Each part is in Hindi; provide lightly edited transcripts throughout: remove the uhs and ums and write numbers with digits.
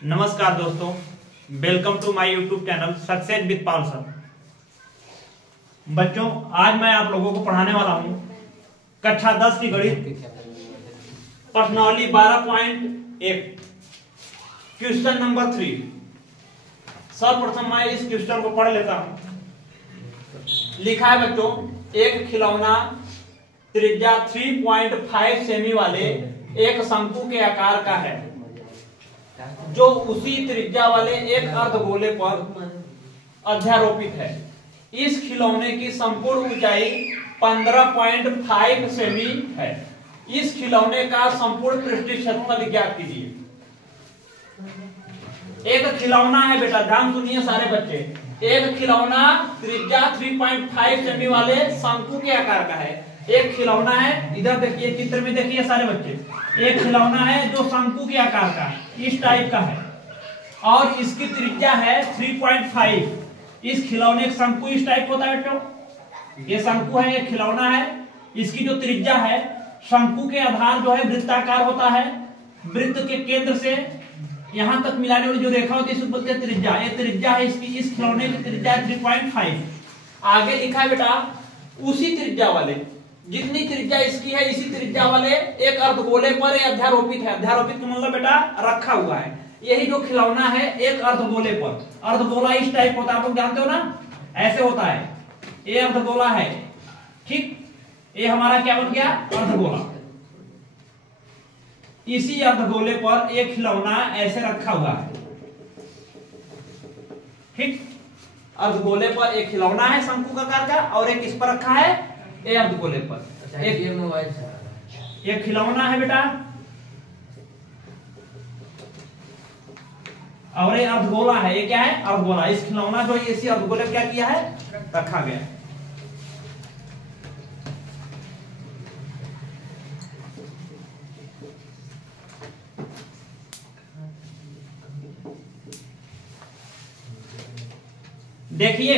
नमस्कार दोस्तों, welcome to my YouTube channel success with Pal sir. बच्चों, आज मैं आप लोगों को पढ़ाने वाला हूं कक्षा 10 की गणित प्रश्नावली 12.1 क्वेश्चन नंबर 3। सर्वप्रथम मैं इस क्वेश्चन को पढ़ लेता हूं। लिखा है बच्चों, एक खिलौना त्रिज्या 3.5 सेमी वाले एक शंकु के आकार का है जो उसी त्रिज्या वाले एक अर्धगोले पर अध्यारोपित है। इस खिलौने की संपूर्ण ऊंचाई 15.5 सेमी है। इस खिलौने का संपूर्ण पृष्ठीय क्षेत्रफल ज्ञात कीजिए। एक खिलौना है बेटा, ध्यान सुनिए सारे बच्चे। एक खिलौना त्रिज्या 3.5 सेमी वाले शंकु के आकार का है। एक खिलौना है, इधर देखिए चित्र में देखिए सारे बच्चे, एक खिलौना है जो शंकु के आकार का इस टाइप का है और इसकी त्रिज्या है 3.5। इस खिलौने का शंकु इस टाइप होता है बच्चों। ये शंकु है, ये खिलौना है। इसकी जो त्रिज्या है, शंकु के आधार जो है वृत्ताकार होता है। वृत्त के केंद्र से यहां तक मिलाने वाली जो रेखा होती है इसको बोलते हैं त्रिज्या। ये त्रिज्या है इसकी, इस खिलौने की त्रिज्या 3.5। आगे लिखा है बेटा, उसी त्रिज्या वाले, जितनी त्रिज्या इसकी है इसी त्रिज्या वाले एक अर्धगोले पर अध्यारोपित है। अध्यारोपित का मतलब बेटा रखा हुआ है। यही जो खिलौना है एक अर्धगोले पर, अर्धगोला इस टाइप होता है, आप लोग जानते हो ना, ऐसे होता है। ये अर्धगोला है, ठीक। ये हमारा क्या बन गया, अर्धगोला। इसी अर्धगोले पर एक खिलौना ऐसे रखा हुआ है, ठीक। अर्धगोले पर एक खिलौना है शंकु का आकार का और एक इस पर रखा है ये अर्धगोले पर। एक खिलौना है बेटा और ये अर्धगोला है। ये क्या है, अर्धगोला। इस खिलौना जो इसी अर्धगोले क्या किया है, रखा गया। देखिए,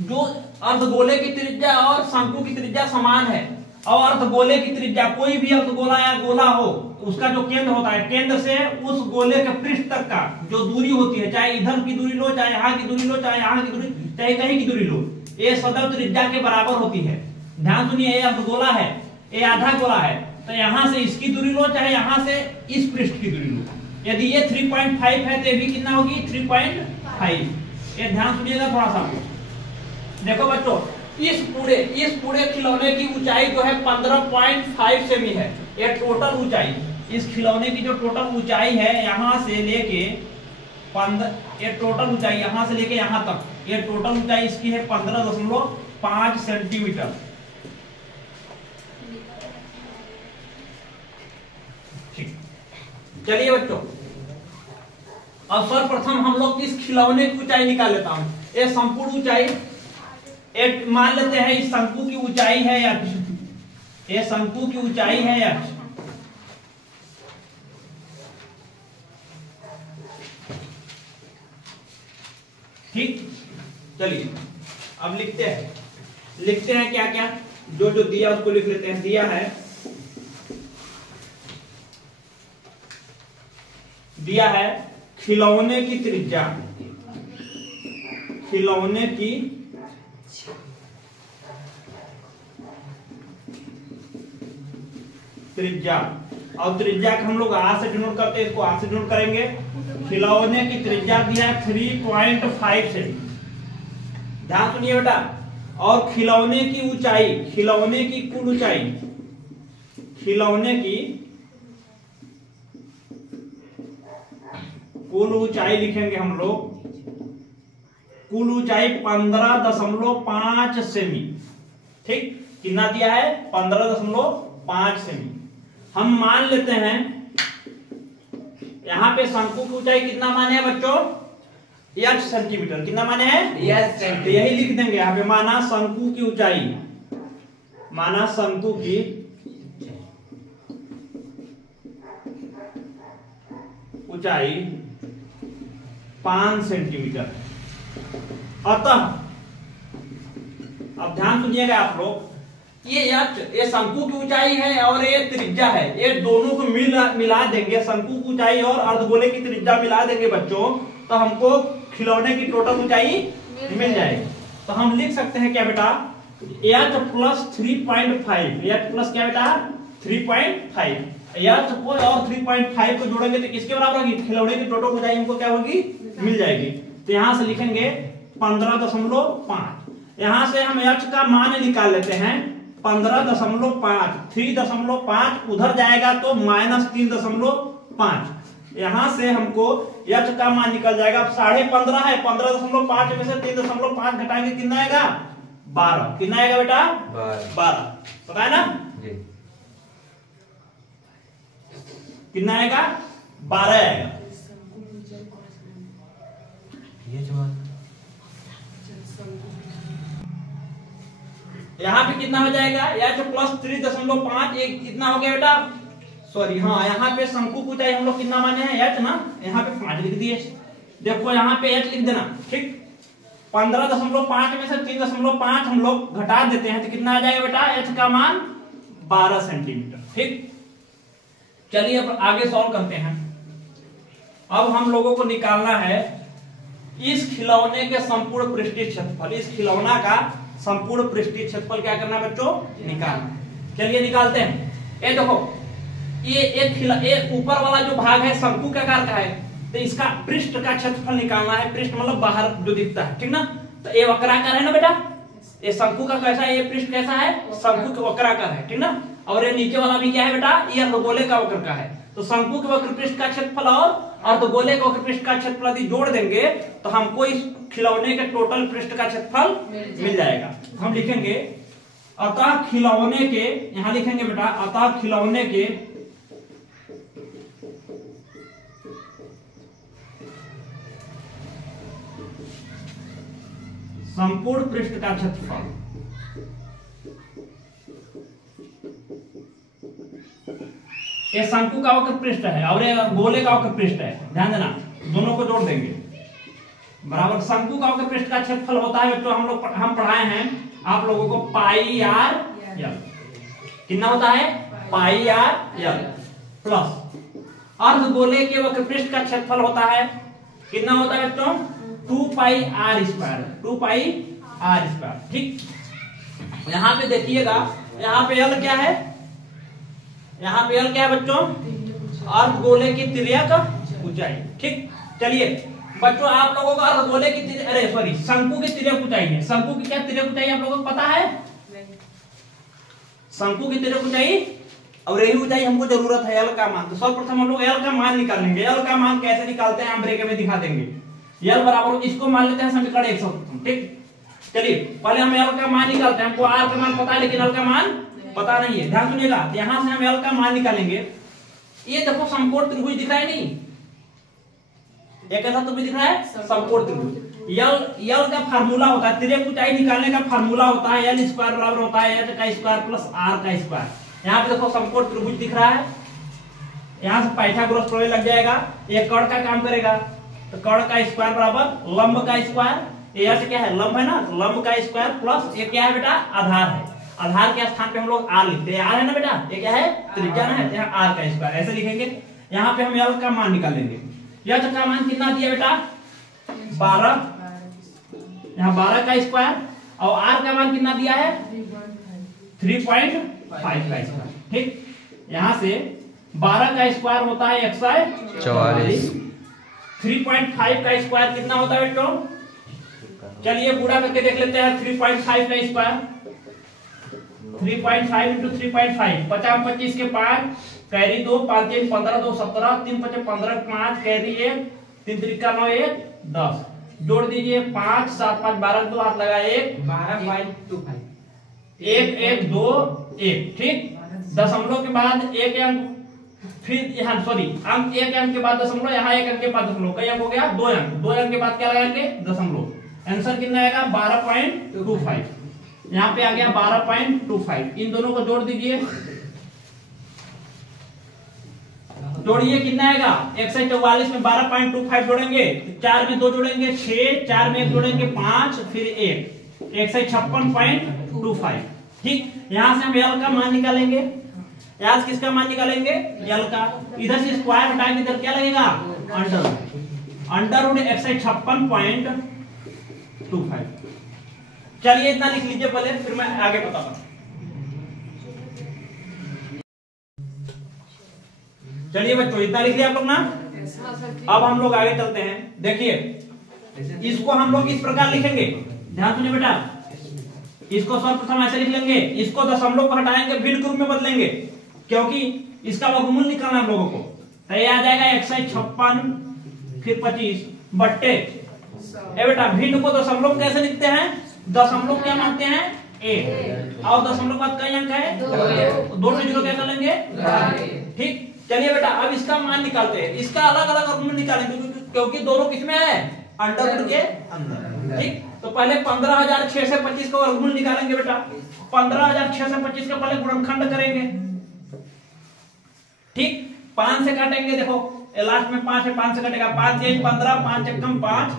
जो अर्धगोले की त्रिज्या और शंकु की त्रिज्या समान है और अर्धगोले की त्रिज्या, कोई भी अर्धगोला या गोला हो, उसका जो केंद्र होता है, केंद्र से उस गोले के पृष्ठ तक का जो दूरी होती है, चाहे इधर की दूरी लो, चाहे यहाँ की दूरी लो, चाहे यहाँ की दूरी, चाहे कहीं की दूरी लो, ये सदैव त्रिज्या के बराबर होती है। ध्यान सुनिए, ये अर्धगोला है, ये आधा गोला है, तो यहाँ से इसकी दूरी लो, चाहे यहाँ से इस पृष्ठ की दूरी लो। यदि ये 3.5 है तो ये भी कितना होगी, 3.5। ये ध्यान सुनिएगा थोड़ा सा। देखो बच्चों, इस पूरे खिलौने की ऊंचाई जो है 15.5 सेमी है। ये टोटल ऊंचाई, इस खिलौने की जो टोटल ऊंचाई है यहां से लेके 15, ये टोटल ऊंचाई यहां से लेके यहां तक, ये टोटल ऊंचाई इसकी है 15.5 सेंटीमीटर, ठीक। चलिए बच्चों, अब सर्वप्रथम हम लोग इस खिलौने की ऊंचाई निकाल लेता हूं। ये संपूर्ण ऊंचाई एक मान लेते हैं, इस शंकु की ऊंचाई है x, ये शंकु की ऊंचाई है x, ठीक। चलिए अब लिखते हैं क्या क्या, जो जो दिया उसको लिख लेते हैं। दिया है खिलौने की त्रिज्या, खिलौने की त्रिज्या, और त्रिज्या को हम लोग आ से डिनोट करते हैं, इसको आ से डिनोट करेंगे। खिलौने की त्रिज्या दिया है 3.5 सेमी। ध्यान सुनिए बेटा, और खिलौने की ऊंचाई, खिलौने की कुल ऊंचाई, खिलौने की कुल ऊंचाई लिखेंगे हम लोग। कुल ऊंचाई 15.5 सेमी, ठीक। कितना दिया है, 15.5 सेमी। हम मान लेते हैं यहां पे शंकु की ऊंचाई कितना माने हैं बच्चों, x सेंटीमीटर। कितना माने हैं, x। यही लिख देंगे यहां पे, माना शंकु की ऊंचाई, माना शंकु की ऊंचाई 5 सेंटीमीटर। अतः अब ध्यान सुनिएगा आप लोग, ये शंकु की ऊंचाई है और ये त्रिज्या है, ये दोनों को मिला देंगे, शंकु की ऊंचाई और अर्धगोले की त्रिज्या मिला देंगे बच्चों, तो हमको खिलौने की टोटल ऊंचाई मिल जाएगी। तो हम लिख सकते हैं क्या बेटा, h प्लस 3.5, h प्लस क्या बेटा 3.5, h को और 3.5 को जोड़ेंगे तो किसके बराबर होगी, खिलौने की टोटल ऊंचाई हमको क्या होगी, मिल जाएगी। तो यहां से लिखेंगे 15.5, यहां से हम h का मान निकाल लेते हैं 15.5, 3.5 उधर जाएगा तो -3.5, यहां से हमको h का मान निकल जाएगा 15.5 है, 15.5 में से 3.5 घटाएंगे कितना आएगा 12, कितना आएगा बेटा 12, पता है ना जी, कितना आएगा 12 आएगा। यहाँ पे कितना हो जाएगा, h प्लस 3.5, एक कितना हो गया बेटा, सॉरी हाँ, यहाँ पे शंकु की ऊंचाई हम लोग कितना माने हैं h ना, यहाँ पे 5 लिख दिए, देखो यहाँ पे h लिख देना, ठीक। 15.5 में से 3.5 हम लोग घटा देते हैं तो कितना आ जाएगा बेटा, h का मान 12 सेंटीमीटर, ठीक। चलिए अब आगे सॉल्व करते हैं। अब हम लोगों को निकालना है इस खिलौने के संपूर्ण पृष्ठीय क्षेत्रफल, इस खिलौना का संपूर्ण पृष्ठीय क्षेत्रफल क्या करना है बच्चों, निकालना। चलिए निकालते हैं। ये देखो, ये ऊपर वाला जो भाग है शंकु के आकार का है, तो इसका पृष्ठ का क्षेत्रफल निकालना है, पृष्ठ मतलब बाहर जो दिखता है, ठीक ना। तो ये वक्राकार है ना बेटा, ये शंकु का कैसा है, ये पृष्ठ कैसा है, शंकु के वक्राकार है, ठीक ना। और ये नीचे वाला भी क्या है बेटा, ये अर्धगोले का वक्र का है। तो शंकु के वक्र पृष्ठ का क्षेत्रफल और अर्धगोले के वक्र पृष्ठ का क्षेत्रफल यदि जोड़ देंगे तो हमको इस खिलौने के टोटल पृष्ठ का क्षेत्रफल मिल जाएगा। हम लिखेंगे अतः खिलौने के, यहां लिखेंगे बेटा अतः खिलौने के संपूर्ण पृष्ठ का क्षेत्रफल ये शंकु का वक्र पृष्ठ है और ये गोले का वक्र पृष्ठ है, ध्यान देना, दोनों को जोड़ देंगे बराबर। शंकु का वक्र पृष्ठ का क्षेत्रफल होता है बच्चों, हम पढ़ाए हैं आप लोगों को पाई आर एल, कितना होता है पाई आर एल, प्लस अर्धगोले के वक्र पृष्ठ का क्षेत्रफल होता है कितना होता है बच्चों, 2 pi r square, 2 pi r square, ठीक। यहां पे देखिएगा, यहाँ पे एल क्या है, यहाँ पे एल क्या है बच्चों, अर्धगोले की तिर्यक ऊंचाई, ठीक। चलिए बच्चों आप लोगों को अर्धगोले की शंकु की तिर्यक ऊंचाई है, शंकु की क्या तिर्यक ऊंचाई आप लोगों को पता है, शंकु की तिर्यक ऊंचाई, और यही ऊंचाई हमको जरूरत है एल का मान। तो सर्वप्रथम हम लोग एल का मान निकालेंगे। एल का मान कैसे निकालते हैं हम ब्रेक में दिखा देंगे। एल बराबर, इसको मान लेते हैं समीकरण 100, ठीक। चलिए पहले हम एल का मान निकालते हैं, हमको आर का मान पता है लेकिन एल का मान पता नहीं है, ध्यान सुनिएगा। यहां से हम एल का मान निकालेंगे। ये देखो समकोण त्रिभुज दिख रहा है, नहीं एक ऐसा त्रिभुज दिख रहा है समकोण त्रिभुज। यल का फार्मूला होता है, तिर्यक ऊंचाई निकालने का फार्मूला होता है एल स्क्वायर बराबर होता है एच का स्क्वायर प्लस आर का स्क्वायर। यहाँ पे देखो समकोण त्रिभुज दिख रहा है, यहाँ से पाइथागोरस प्रमेय लग जाएगा, ये कर्ण का काम करेगा। तो कर्ण का स्क्वायर बराबर लंब का स्क्वायर, ये क्या है लंब है ना, लंब का स्क्वायर प्लस ये क्या है बेटा आधार है, आधार के स्थान पे हम लोग आर लिखते हैं, आर है ना बेटा, ये क्या है त्रिज्या ना है, यहाँ आर का स्क्वायर ऐसे लिखेंगे। यहाँ पे हम एल का मान निकालेंगे। एच का मान कितना दिया बेटा 12, यहाँ 12 का स्क्वायर, और आर का मान कितना दिया है 3.5 का स्क्वायर, ठीक। यहाँ से 12 का स्क्वायर होता है 144, 3.5 का स्क्वायर कितना होता है बेटो, चलिए गुणा करके देख लेते हैं। 3.5 का स्क्वायर 3.5 इंटू 3.5, 50 25 के 5 कैरी 2, 5 3 15 2 17, 3 5 15 5 कैरी 1, 3 3 9 1 10, जोड़ दीजिए 5 7 5 12 2 हाथ लगा 1 12.25 1 1 2 1, ठीक। दशमलव के बाद एक अंक, फिर यहाँ सॉरी अंक, एक अंक के बाद दशमलव, यहाँ एक अंक के बाद दशमलव, कई अंक हो गया 2 अंक, 2 अंक के बाद क्या लगाएंगे दशमलव। आंसर कितना आएगा 12.25, यहाँ पे आ गया 12.25। इन दोनों को जोड़ दीजिए, जोड़िए कितना आएगा 144 में 12.25 जोड़ेंगे, 4 में 2 जोड़ेंगे 6, 4 में 1 जोड़ेंगे 5, फिर 1, 156.25, ठीक, यहां से हम एल का मान निकालेंगे, यहां से किसका मान निकालेंगे, एल का। इधर से स्क्वायर हटाएंगे इधर क्या लगेगा, अंडर रूट एक्स 56.25। चलिए इतना लिख लीजिए पहले, फिर मैं आगे बताऊंगा। चलिए बच्चों इतना लिख लिया आप लोग ना। अब हम लोग आगे चलते हैं। देखिए इसको हम लोग इस प्रकार लिखेंगे, ध्यान सुनिए बेटा। इसको सर्वप्रथम ऐसे लिख लेंगे, इसको दशमलव को हटाएंगे, भिन्न रूप में बदलेंगे, क्योंकि इसका वर्गमूल निकालना हम लोगों को। तो ये आ जाएगा 156 फिर 25 बट्टे ए बेटा, भिन्न को दशमलव कैसे लिखते हैं, दशमलव क्या मानते हैं, ए, और दशमलव बाद कई अंक है, 2 से 0 क्या कर लेंगे, ठीक। चलिए बेटा अब इसका मान निकालते हैं, इसका अलग अलग वर्गमूल निकालेंगे क्योंकि दोनों किसमें है, अंडर रूट के अंदर, ठीक। तो पहले 15,625 का वर्गमूल निकालेंगे बेटा। 15,625 का पहले गुणनखंड करेंगे, ठीक। 5 से काटेंगे, देखो लास्ट में 5 है, 5 से कटेगा, 5 3 15, 5 एकम 5,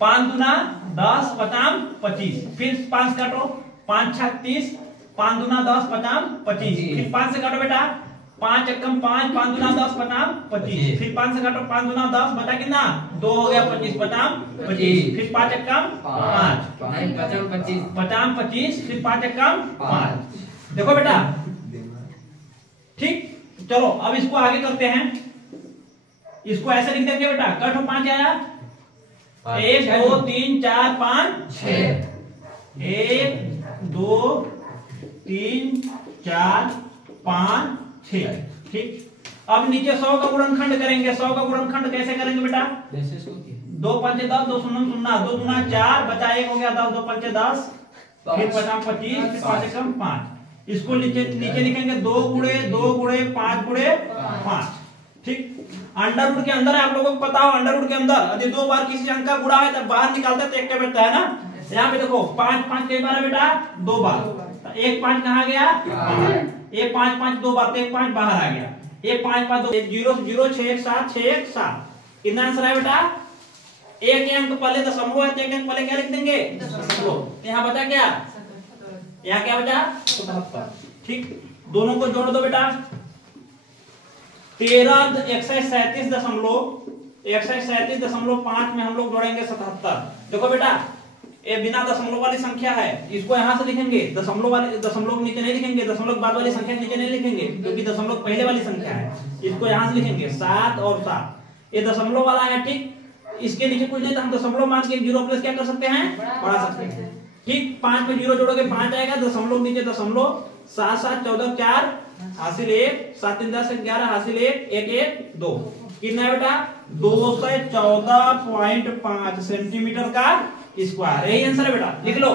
5 दूना 10, 5 25, फिर 5 काटो, 5 6 30, 5 दूना 10, 5 25, फिर 5 से काटो बेटा, 5 एकम 5, 5 दूना 10, 5 25, फिर 5 से काटो, 5 दूना 10 बचा कितना, 2 हो गया 25, 5 25, फिर 5 एकम 5, 5 25, फिर 5 एकम 5। देखो बेटा, ठीक। चलो अब इसको आगे करते हैं, इसको ऐसे लिख देंगे बेटा, कट 5 आया, 1 2 3 4 5 6, 1 2 3 4 5 6, ठीक। अब नीचे 100 का गुणनखंड करेंगे। 100 का गुणनखंड कैसे करेंगे बेटा, 2 5 10, 2 0 0, 2 दूना 4 बचा 1 हो गया 10, 2 5 10, फिर 5 25, फिर 5 एकम 5। इसको नीचे लिखेंगे 2 गुणे 2 गुणे 5 गुणे 5, ठीक। अंडर रूट के अंदर है, आप लोगों को पता हो अंडर रूट के अंदर यदि 2 बार किसी अंक का गुणा है तो बाहर निकालते हैं तो 1 का बैठता है ना। यहाँ पे देखो 5 5 कई बार है बेटा, 2 बार, तो 1 5 कहाँ गया, 1 5 5 2 बार, 1 5 बाहर आ गया, 1 5 5 2 0 0 6 1 7 6 1 7। कितना आंसर है बेटा, एक अंक पहले दशमलव है तो एक अंक पहले क्या लिख देंगे, दशमलव। यहाँ बचा क्या, यहाँ क्या बचा, 77, ठीक। दोनों को जोड़ दो बेटा, 13 137.5 में हम लोग जोड़ेंगे 77। देखो बेटा ये बिना दशमलव वाली संख्या है, इसको यहां से लिखेंगे, दशमलव नीचे नहीं लिखेंगे, दशमलव बाद वाली संख्या नीचे नहीं लिखेंगे क्योंकि दशमलव पहले वाली संख्या है। इसको यहां से लिखेंगे 7 और 7, ये दशमलव वाला है, ठीक। इसके नीचे कुछ नहीं तो हम दशमलव मान के 0 प्लस क्या कर सकते हैं, बढ़ा सकते हैं, ठीक। 5 में 0 जोड़ोगे 5 आएगा, दशमलव नीचे दशमलव, 7 7 14 4 हासिल 1, 7 3 10 11 हासिल 1 1 1 2। कितना है बेटा, 214.5 सेंटीमीटर का स्क्वायर। यही आंसर है बेटा, लिख लो।